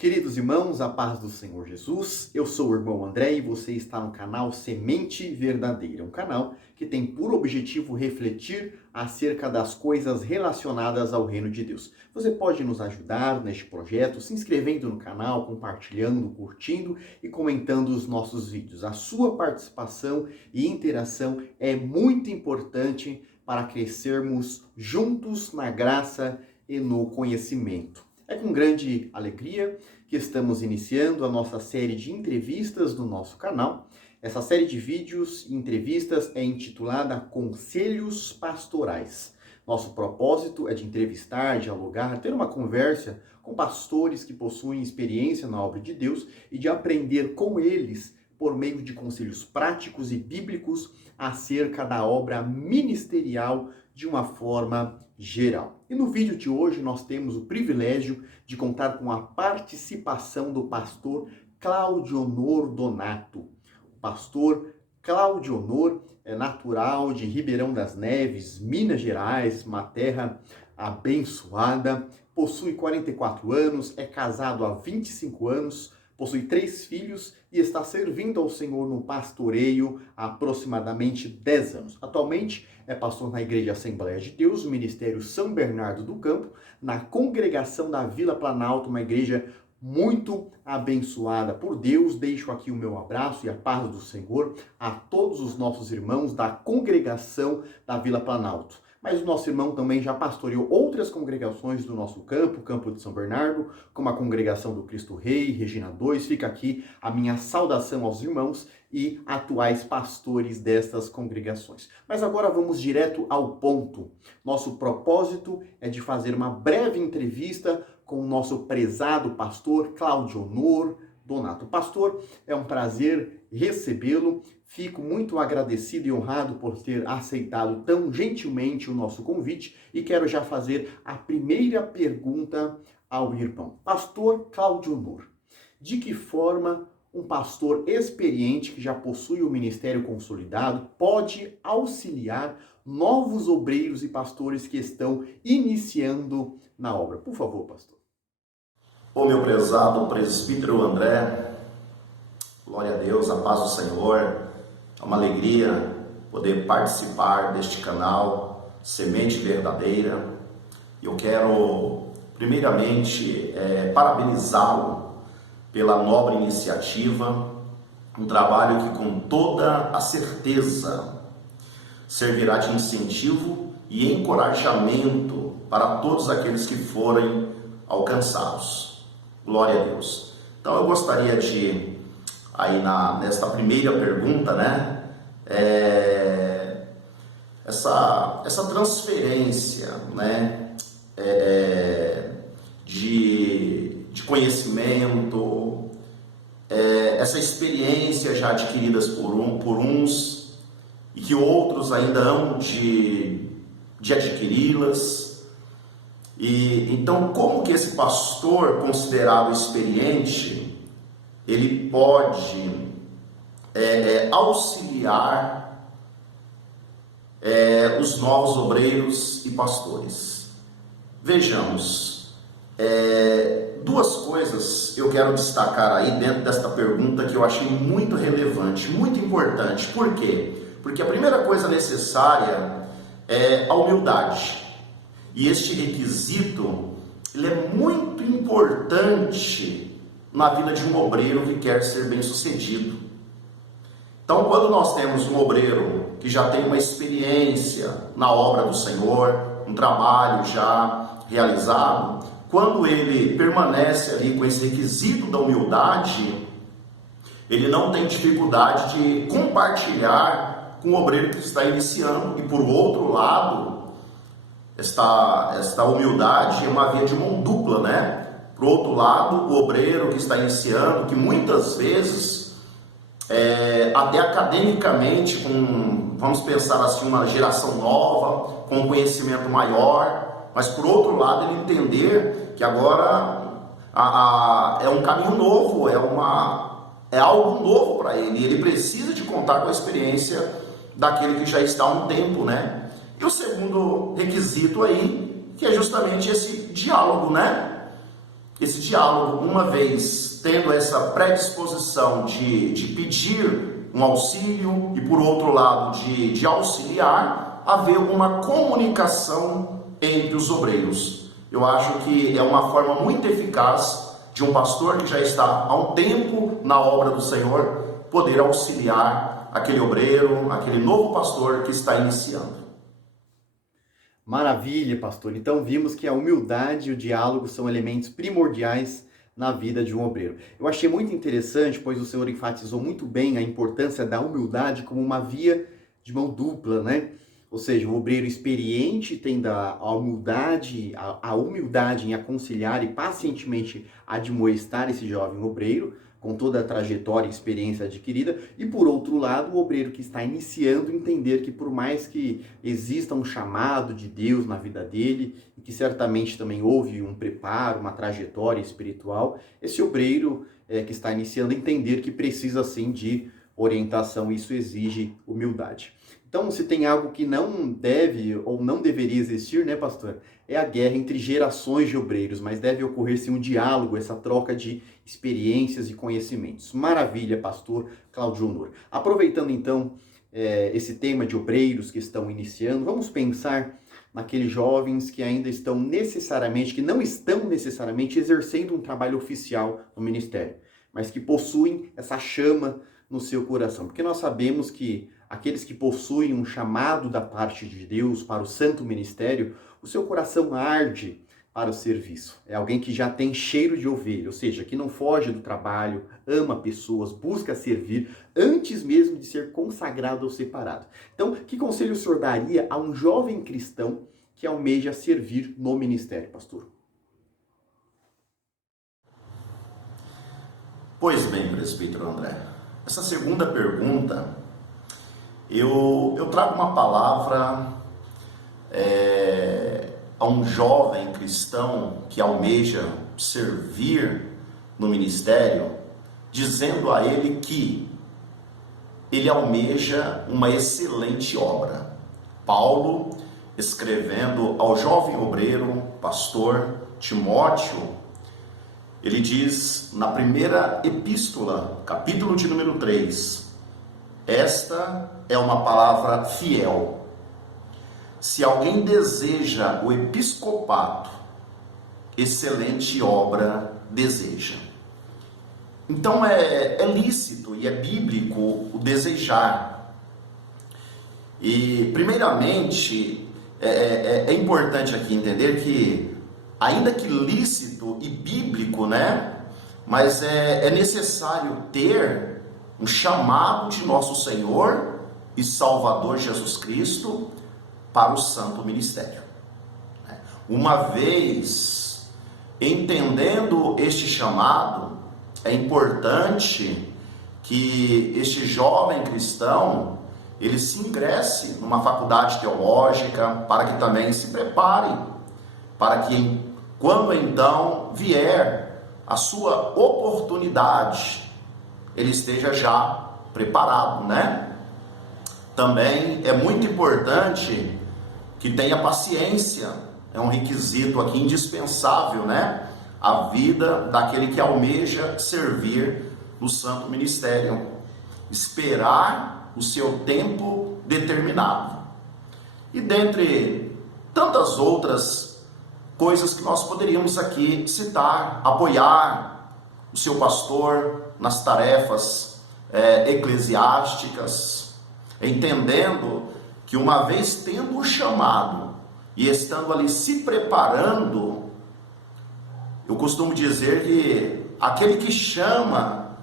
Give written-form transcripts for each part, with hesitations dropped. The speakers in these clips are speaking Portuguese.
Queridos irmãos, a paz do Senhor Jesus, eu sou o irmão André e você está no canal Semente Verdadeira, um canal que tem por objetivo refletir acerca das coisas relacionadas ao reino de Deus. Você pode nos ajudar neste projeto se inscrevendo no canal, compartilhando, curtindo e comentando os nossos vídeos. A sua participação e interação é muito importante para crescermos juntos na graça e no conhecimento. É com grande alegria que estamos iniciando a nossa série de entrevistas no nosso canal. Essa série de vídeos e entrevistas é intitulada Conselhos Pastorais. Nosso propósito é de entrevistar, dialogar, ter uma conversa com pastores que possuem experiência na obra de Deus e de aprender com eles por meio de conselhos práticos e bíblicos acerca da obra ministerial de uma forma geral. E no vídeo de hoje nós temos o privilégio de contar com a participação do pastor Claudionor Donato. O pastor Claudionor é natural de Ribeirão das Neves, Minas Gerais, uma terra abençoada, possui 44 anos, é casado há 25 anos, possui 3 filhos e está servindo ao Senhor no pastoreio há aproximadamente 10 anos. Atualmente é pastor na Igreja Assembleia de Deus, no Ministério São Bernardo do Campo, na congregação da Vila Planalto, uma igreja muito abençoada por Deus. Deixo aqui o meu abraço e a paz do Senhor a todos os nossos irmãos da congregação da Vila Planalto. Mas o nosso irmão também já pastoreou outras congregações do nosso campo, o Campo de São Bernardo, como a Congregação do Cristo Rei, Regina 2. Fica aqui a minha saudação aos irmãos e atuais pastores destas congregações. Mas agora vamos direto ao ponto. Nosso propósito é de fazer uma breve entrevista com o nosso prezado pastor Claudionor Donato. Pastor, é um prazer recebê-lo. Fico muito agradecido e honrado por ter aceitado tão gentilmente o nosso convite e quero já fazer a primeira pergunta ao irmão. Pastor Claudionor, de que forma um pastor experiente que já possui o ministério consolidado pode auxiliar novos obreiros e pastores que estão iniciando na obra? Por favor, pastor. Ô meu prezado presbítero André, glória a Deus, a paz do Senhor. É uma alegria poder participar deste canal Semente Verdadeira. Eu quero, primeiramente, parabenizá-lo pela nobre iniciativa, um trabalho que com toda a certeza servirá de incentivo e encorajamento para todos aqueles que forem alcançados. Glória a Deus. Então eu gostaria de, aí nesta primeira pergunta, essa transferência, de conhecimento, essa experiência já adquiridas por uns e que outros ainda hão de adquiri-las. E então, como que esse pastor considerado experiente, ele pode auxiliar os novos obreiros e pastores? Vejamos, duas coisas eu quero destacar aí dentro desta pergunta que eu achei muito relevante, muito importante. Por quê? Porque a primeira coisa necessária é a humildade. E este requisito, ele é muito importante na vida de um obreiro que quer ser bem-sucedido. Então, quando nós temos um obreiro que já tem uma experiência na obra do Senhor, um trabalho já realizado, quando ele permanece ali com esse requisito da humildade, ele não tem dificuldade de compartilhar com o obreiro que está iniciando. E por outro lado, esta humildade é uma via de mão dupla, Por outro lado, o obreiro que está iniciando, que muitas vezes, até academicamente, vamos pensar assim, uma geração nova, com um conhecimento maior, mas por outro lado, ele entender que agora é um caminho novo, é algo novo para ele, e ele precisa de contar com a experiência daquele que já está há um tempo, E o segundo requisito aí, que é justamente esse diálogo, esse diálogo, uma vez tendo essa predisposição de pedir um auxílio e, por outro lado, de auxiliar, haver uma comunicação entre os obreiros. Eu acho que é uma forma muito eficaz de um pastor que já está há um tempo na obra do Senhor poder auxiliar aquele obreiro, aquele novo pastor que está iniciando. Maravilha, pastor. Então vimos que a humildade e o diálogo são elementos primordiais na vida de um obreiro. Eu achei muito interessante, pois o Senhor enfatizou muito bem a importância da humildade como uma via de mão dupla, né? Ou seja, o obreiro experiente tem a humildade em aconselhar e pacientemente admoestar esse jovem obreiro, com toda a trajetória e experiência adquirida, e por outro lado, o obreiro que está iniciando entender que por mais que exista um chamado de Deus na vida dele, e que certamente também houve um preparo, uma trajetória espiritual, esse obreiro que está iniciando entender que precisa sim de orientação, e isso exige humildade. Então, se tem algo que não deve ou não deveria existir, né, pastor? É a guerra entre gerações de obreiros, mas deve ocorrer sim um diálogo, essa troca de experiências e conhecimentos. Maravilha, pastor Cláudio Honor. Aproveitando então esse tema de obreiros que estão iniciando, vamos pensar naqueles jovens que ainda que não estão necessariamente exercendo um trabalho oficial no ministério, mas que possuem essa chama no seu coração, porque nós sabemos que aqueles que possuem um chamado da parte de Deus para o santo ministério, o seu coração arde para o serviço. É alguém que já tem cheiro de ovelha, ou seja, que não foge do trabalho, ama pessoas, busca servir, antes mesmo de ser consagrado ou separado. Então, que conselho o senhor daria a um jovem cristão que almeja servir no ministério, pastor? Pois bem, presbítero André, essa segunda pergunta, eu trago uma palavra a um jovem cristão que almeja servir no ministério, dizendo a ele que ele almeja uma excelente obra. Paulo, escrevendo ao jovem obreiro, pastor Timóteo, ele diz na primeira epístola, capítulo de número 3, esta é uma palavra fiel. Se alguém deseja o episcopato, excelente obra deseja. Então é lícito e é bíblico o desejar. E primeiramente é importante aqui entender que, ainda que lícito e bíblico, né? Mas é necessário ter um chamado de nosso Senhor e Salvador Jesus Cristo para o santo ministério. Uma vez entendendo este chamado, é importante que este jovem cristão ele se ingresse numa faculdade teológica, para que também se prepare, para que quando então vier a sua oportunidade, ele esteja já preparado, né? Também é muito importante que tenha paciência, é um requisito aqui indispensável, né? A vida daquele que almeja servir no santo ministério, esperar o seu tempo determinado. E dentre tantas outras coisas que nós poderíamos aqui citar, apoiar o seu pastor nas tarefas eclesiásticas, entendendo que uma vez tendo o chamado e estando ali se preparando, eu costumo dizer que aquele que chama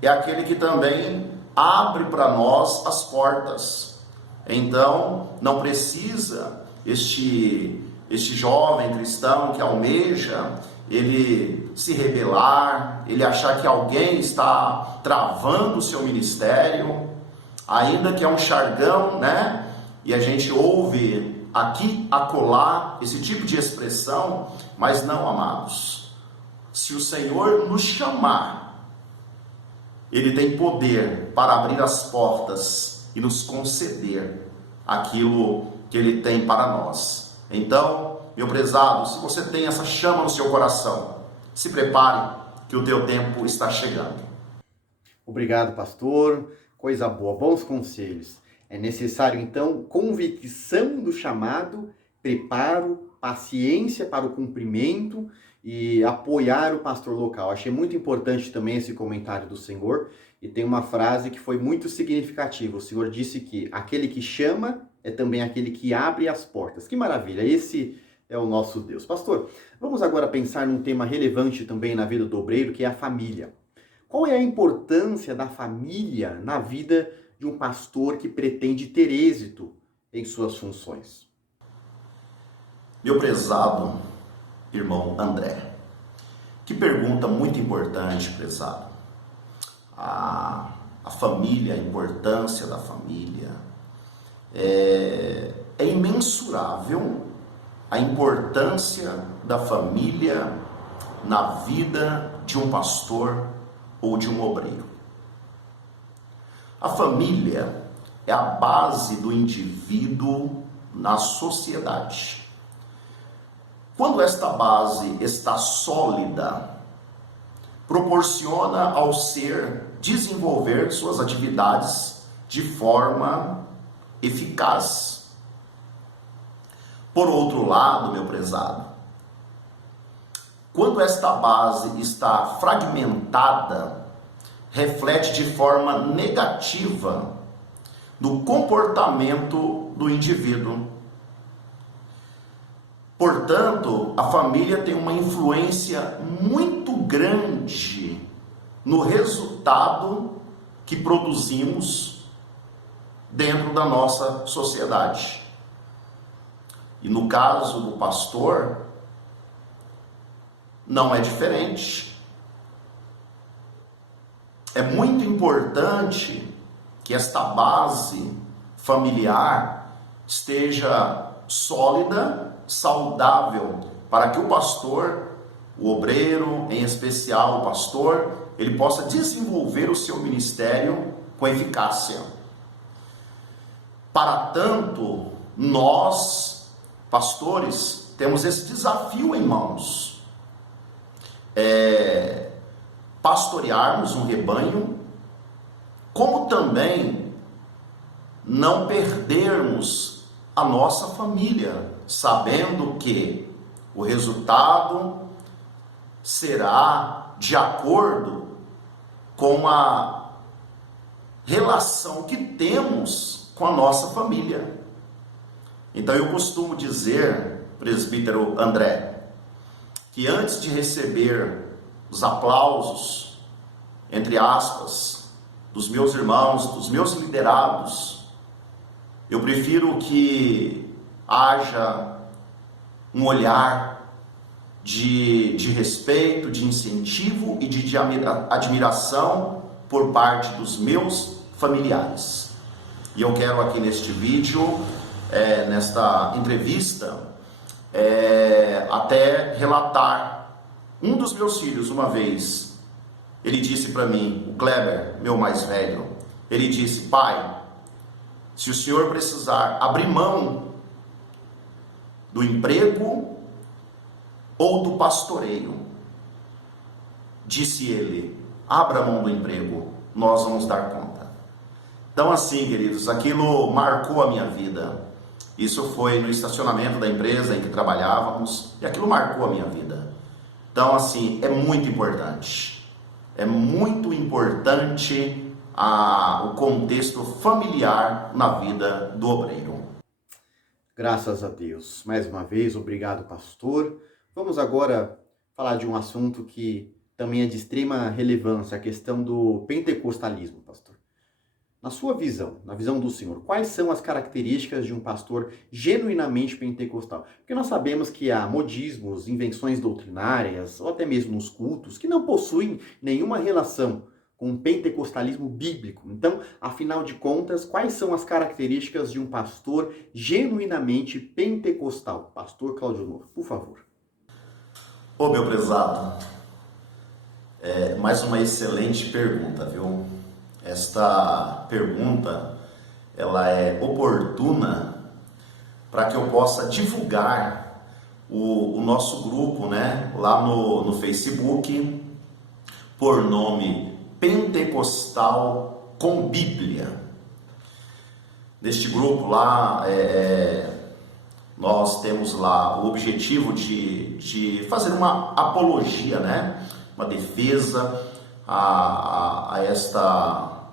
é aquele que também abre para nós as portas. Então, não precisa este jovem cristão que almeja, ele se rebelar, ele achar que alguém está travando o seu ministério, ainda que é um jargão, né? E a gente ouve aqui, acolá, esse tipo de expressão, mas não, amados. Se o Senhor nos chamar, Ele tem poder para abrir as portas e nos conceder aquilo que Ele tem para nós. Então, meu prezado, se você tem essa chama no seu coração, Se prepare, que o teu tempo está chegando. Obrigado, pastor. Coisa boa, bons conselhos. É necessário, então, convicção do chamado, preparo, paciência para o cumprimento e apoiar o pastor local. Achei muito importante também esse comentário do Senhor, e tem uma frase que foi muito significativa. O Senhor disse que aquele que chama é também aquele que abre as portas. Que maravilha! Esse é o nosso Deus. Pastor, vamos agora pensar num tema relevante também na vida do obreiro, que é a família. Qual é a importância da família na vida de um pastor que pretende ter êxito em suas funções? Meu prezado irmão André, que pergunta muito importante, prezado. A família, a importância da família, é imensurável a importância da família na vida de um pastor ou de um obreiro. A família é a base do indivíduo na sociedade. Quando esta base está sólida, proporciona ao ser desenvolver suas atividades de forma eficaz. Por outro lado, meu prezado, quando esta base está fragmentada, reflete de forma negativa no comportamento do indivíduo. Portanto, a família tem uma influência muito grande no resultado que produzimos dentro da nossa sociedade. E no caso do pastor, não é diferente. É muito importante que esta base familiar esteja sólida, saudável, para que o pastor, o obreiro, em especial o pastor, ele possa desenvolver o seu ministério com eficácia. Para tanto, nós, pastores, temos esse desafio em mãos. Pastorearmos um rebanho, como também não perdermos a nossa família, sabendo que o resultado será de acordo com a relação que temos com a nossa família. Então eu costumo dizer, presbítero André, que antes de receber os aplausos, entre aspas, dos meus irmãos, dos meus liderados, eu prefiro que haja um olhar de respeito, de incentivo e de admiração por parte dos meus familiares. E eu quero aqui neste vídeo, nesta entrevista, até relatar um dos meus filhos. Uma vez ele disse para mim, o Kleber, meu mais velho, ele disse: pai, se o senhor precisar abrir mão do emprego ou do pastoreio, disse ele, abra mão do emprego, nós vamos dar conta. Então assim, queridos, aquilo marcou a minha vida. Isso foi no estacionamento da empresa em que trabalhávamos, e aquilo marcou a minha vida. Então assim, é muito importante o contexto familiar na vida do obreiro. Graças a Deus. Mais uma vez, obrigado, pastor. Vamos agora falar de um assunto que também é de extrema relevância, a questão do pentecostalismo, pastor. Na sua visão, na visão do Senhor, quais são as características de um pastor genuinamente pentecostal? Porque nós sabemos que há modismos, invenções doutrinárias, ou até mesmo nos cultos, que não possuem nenhuma relação com o pentecostalismo bíblico. Então, afinal de contas, quais são as características de um pastor genuinamente pentecostal? Pastor Cláudio Novo, por favor. Ô meu prezado, mais uma excelente pergunta, viu? Esta pergunta, ela é oportuna para que eu possa divulgar o nosso grupo, né, lá no Facebook, por nome Pentecostal com Bíblia. Neste grupo lá, nós temos lá o objetivo de fazer uma apologia, né, uma defesa a esta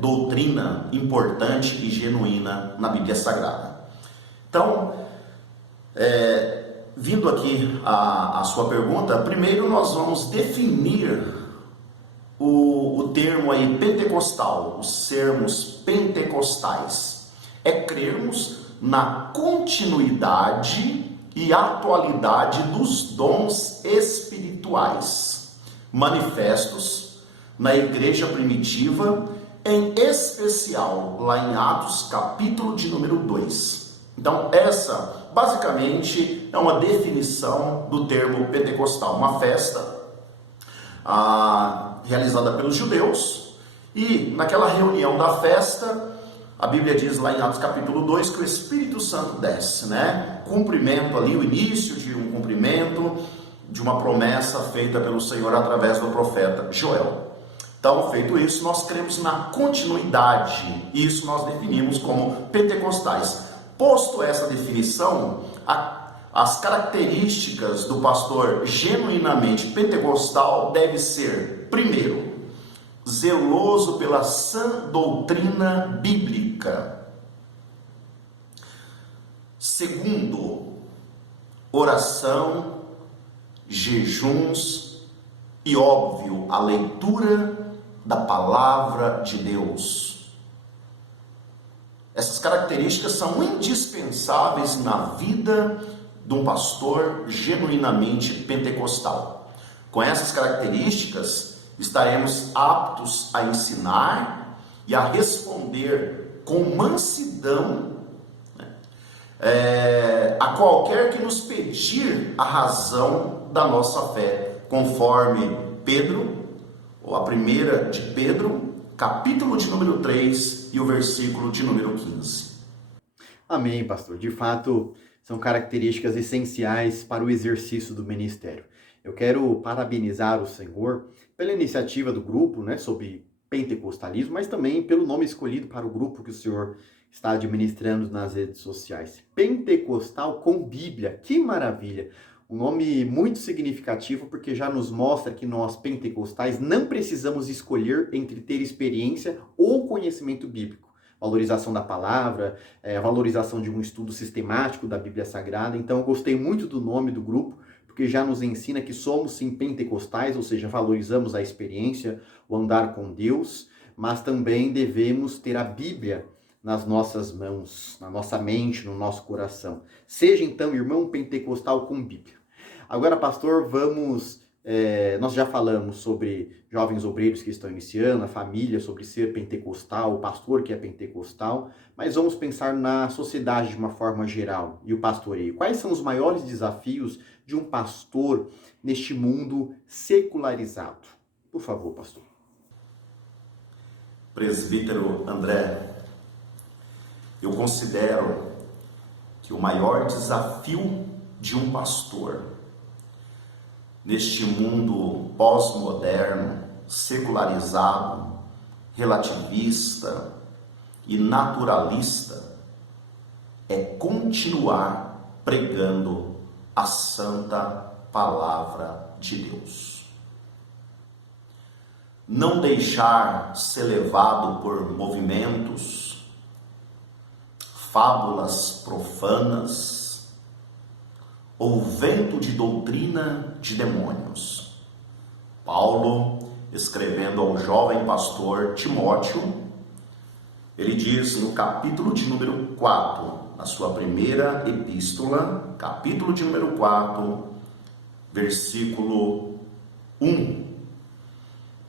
doutrina importante e genuína na Bíblia Sagrada. Então, vindo aqui a sua pergunta, primeiro nós vamos definir o termo aí pentecostal, os sermos pentecostais. É crermos na continuidade e atualidade dos dons espirituais manifestos na igreja primitiva, em especial lá em Atos, capítulo de número 2. Então, essa basicamente é uma definição do termo pentecostal, uma festa realizada pelos judeus, e naquela reunião da festa, a Bíblia diz lá em Atos capítulo 2 que o Espírito Santo desce, né? Cumprimento ali, o início de um cumprimento de uma promessa feita pelo Senhor através do profeta Joel. Então, feito isso, nós cremos na continuidade, isso nós definimos como pentecostais. Posto essa definição, as características do pastor genuinamente pentecostal devem ser, primeiro, zeloso pela sã doutrina bíblica. Segundo, oração, jejuns e, óbvio, a leitura da palavra de Deus. Essas características são indispensáveis na vida de um pastor genuinamente pentecostal. Com essas características, estaremos aptos a ensinar e a responder com mansidão, a qualquer que nos pedir a razão da nossa fé, conforme Pedro, ou a primeira de Pedro, capítulo de número 3 e o versículo de número 15. Amém, pastor. De fato, são características essenciais para o exercício do ministério. Eu quero parabenizar o Senhor pela iniciativa do grupo, né, sobre pentecostalismo, mas também pelo nome escolhido para o grupo que o Senhor está administrando nas redes sociais. Pentecostal com Bíblia, que maravilha! Um nome muito significativo, porque já nos mostra que nós, pentecostais, não precisamos escolher entre ter experiência ou conhecimento bíblico. Valorização da palavra, valorização de um estudo sistemático da Bíblia Sagrada. Então, eu gostei muito do nome do grupo, porque já nos ensina que somos, sim, pentecostais, ou seja, valorizamos a experiência, o andar com Deus, mas também devemos ter a Bíblia nas nossas mãos, na nossa mente, no nosso coração. Seja, então, irmão pentecostal com Bíblia. Agora, pastor, nós já falamos sobre jovens obreiros que estão iniciando, a família, sobre ser pentecostal, o pastor que é pentecostal, mas vamos pensar na sociedade de uma forma geral e o pastoreio. Quais são os maiores desafios de um pastor neste mundo secularizado? Por favor, pastor. Presbítero André, eu considero que o maior desafio de um pastor neste mundo pós-moderno, secularizado, relativista e naturalista é continuar pregando a santa palavra de Deus. Não deixar ser levado por movimentos, fábulas profanas, ou vento de doutrina de demônios. Paulo, escrevendo ao jovem pastor Timóteo, ele diz no capítulo de número 4, na sua primeira epístola, capítulo de número 4, versículo 1.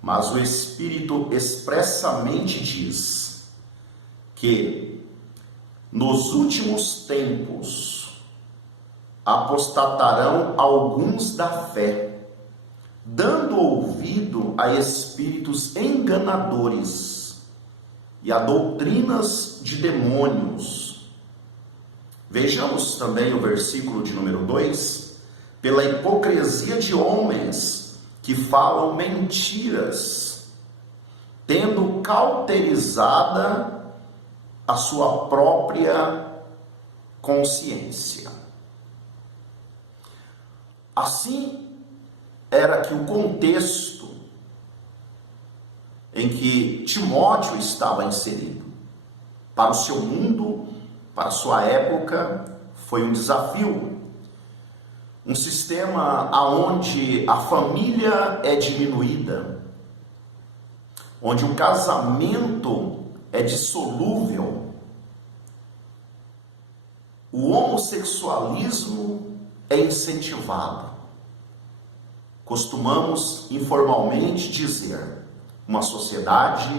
Mas o Espírito expressamente diz que nos últimos tempos apostatarão alguns da fé, dando ouvido a espíritos enganadores e a doutrinas de demônios, Vejamos também o versículo de número 2: pela hipocrisia de homens que falam mentiras, tendo cauterizada a sua própria consciência. Assim era que o contexto em que Timóteo estava inserido, para o seu mundo, para a sua época, foi um desafio. Um sistema onde a família é diminuída, onde o casamento é dissolúvel, o homossexualismo é incentivado. Costumamos informalmente dizer, uma sociedade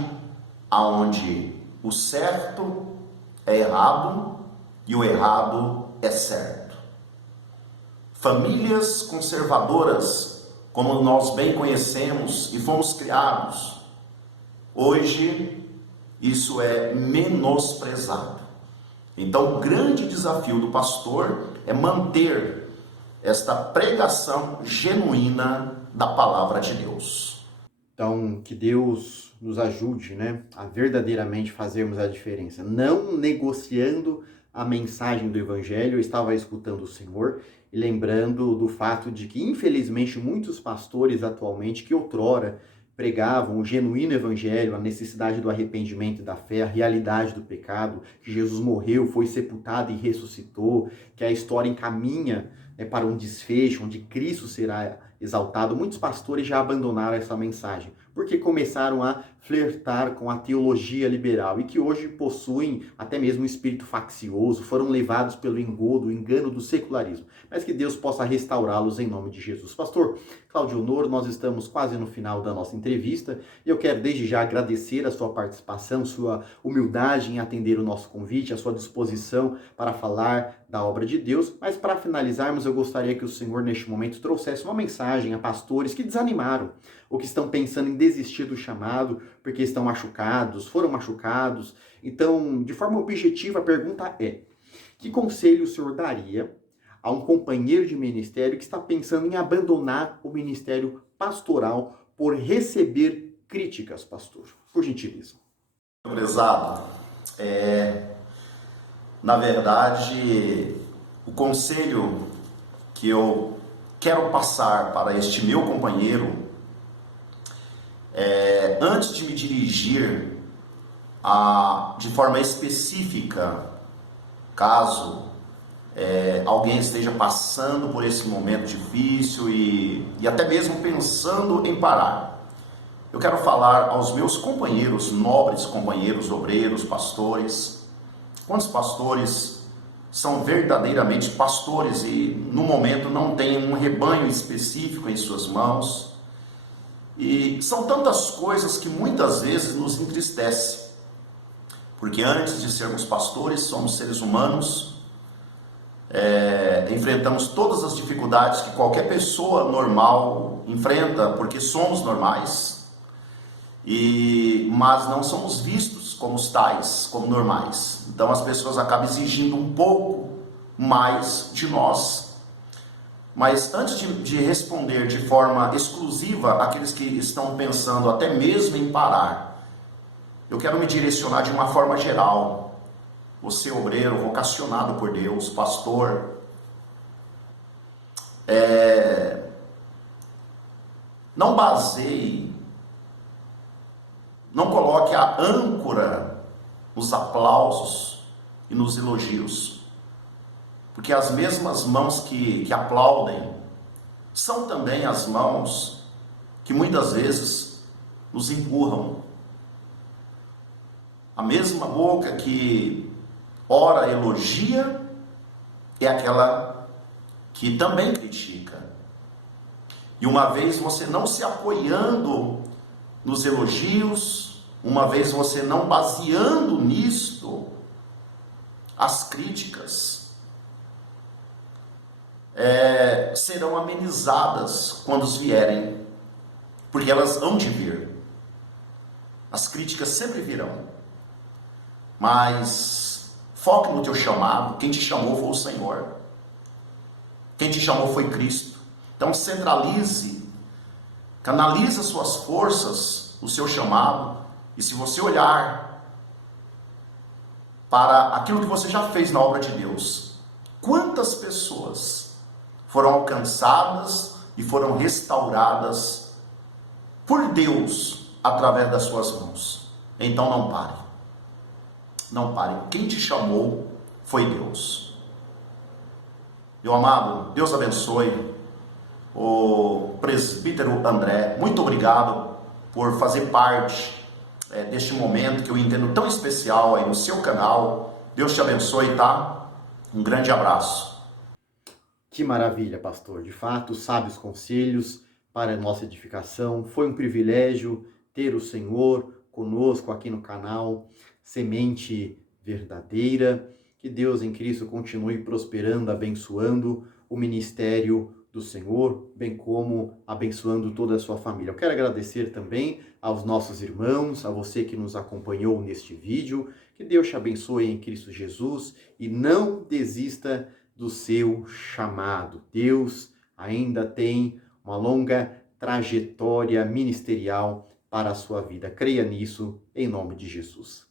onde o certo é errado e o errado é certo. Famílias conservadoras, como nós bem conhecemos e fomos criados, hoje isso é menosprezado. Então, o grande desafio do pastor é manter esta pregação genuína da palavra de Deus. Então, que Deus nos ajude, a verdadeiramente fazermos a diferença, não negociando a mensagem do Evangelho. Eu estava escutando o Senhor e lembrando do fato de que, infelizmente, muitos pastores atualmente, que outrora pregavam o genuíno Evangelho, a necessidade do arrependimento e da fé, a realidade do pecado, que Jesus morreu, foi sepultado e ressuscitou, que a história encaminha para um desfecho, onde Cristo será exaltado. Muitos pastores já abandonaram essa mensagem, porque começaram a flertar com a teologia liberal e que hoje possuem até mesmo um espírito faccioso, foram levados pelo engodo, o engano do secularismo. Mas que Deus possa restaurá-los em nome de Jesus. Pastor Cláudio Honor, nós estamos quase no final da nossa entrevista e eu quero desde já agradecer a sua participação, sua humildade em atender o nosso convite, a sua disposição para falar da obra de Deus. Mas para finalizarmos, eu gostaria que o Senhor neste momento trouxesse uma mensagem a pastores que desanimaram ou que estão pensando em desistir do chamado porque estão machucados, foram machucados. Então, de forma objetiva, a pergunta é: que conselho o senhor daria a um companheiro de ministério que está pensando em abandonar o ministério pastoral por receber críticas, pastor? Por gentileza. Prezado, na verdade, o conselho que eu quero passar para este meu companheiro antes de me dirigir de forma específica, caso alguém esteja passando por esse momento difícil e até mesmo pensando em parar, eu quero falar aos meus companheiros, nobres companheiros, obreiros, pastores. Quantos pastores são verdadeiramente pastores e no momento não têm um rebanho específico em suas mãos? E são tantas coisas que muitas vezes nos entristecem, porque antes de sermos pastores, somos seres humanos, enfrentamos todas as dificuldades que qualquer pessoa normal enfrenta, porque somos normais, mas não somos vistos como tais, como normais. Então as pessoas acabam exigindo um pouco mais de nós. Mas antes de responder de forma exclusiva àqueles que estão pensando até mesmo em parar, eu quero me direcionar de uma forma geral. Você, obreiro, vocacionado por Deus, pastor, não baseie, não coloque a âncora nos aplausos e nos elogios. Porque as mesmas mãos que aplaudem são também as mãos que muitas vezes nos empurram. A mesma boca que ora elogia é aquela que também critica. E uma vez você não se apoiando nos elogios, uma vez você não baseando nisto, as críticas serão amenizadas quando vierem, porque elas hão de vir. As críticas sempre virão, mas Foque no teu chamado. Quem te chamou foi o Senhor. Quem te chamou foi Cristo. Então centralize, canalize as suas forças, o seu chamado. E se você olhar para aquilo que você já fez na obra de Deus, quantas pessoas foram alcançadas e foram restauradas por Deus através das suas mãos? Então não pare. Não pare. Quem te chamou foi Deus. Meu amado, Deus abençoe o presbítero André. Muito obrigado por fazer parte deste momento que eu entendo tão especial aí no seu canal. Deus te abençoe, tá? Um grande abraço. Que maravilha, pastor. De fato, sábios conselhos para a nossa edificação. Foi um privilégio ter o Senhor conosco aqui no canal Semente Verdadeira. Que Deus em Cristo continue prosperando, abençoando o ministério do Senhor, bem como abençoando toda a sua família. Eu quero agradecer também aos nossos irmãos, a você que nos acompanhou neste vídeo. Que Deus te abençoe em Cristo Jesus e não desista do seu chamado. Deus ainda tem uma longa trajetória ministerial para a sua vida. Creia nisso, em nome de Jesus.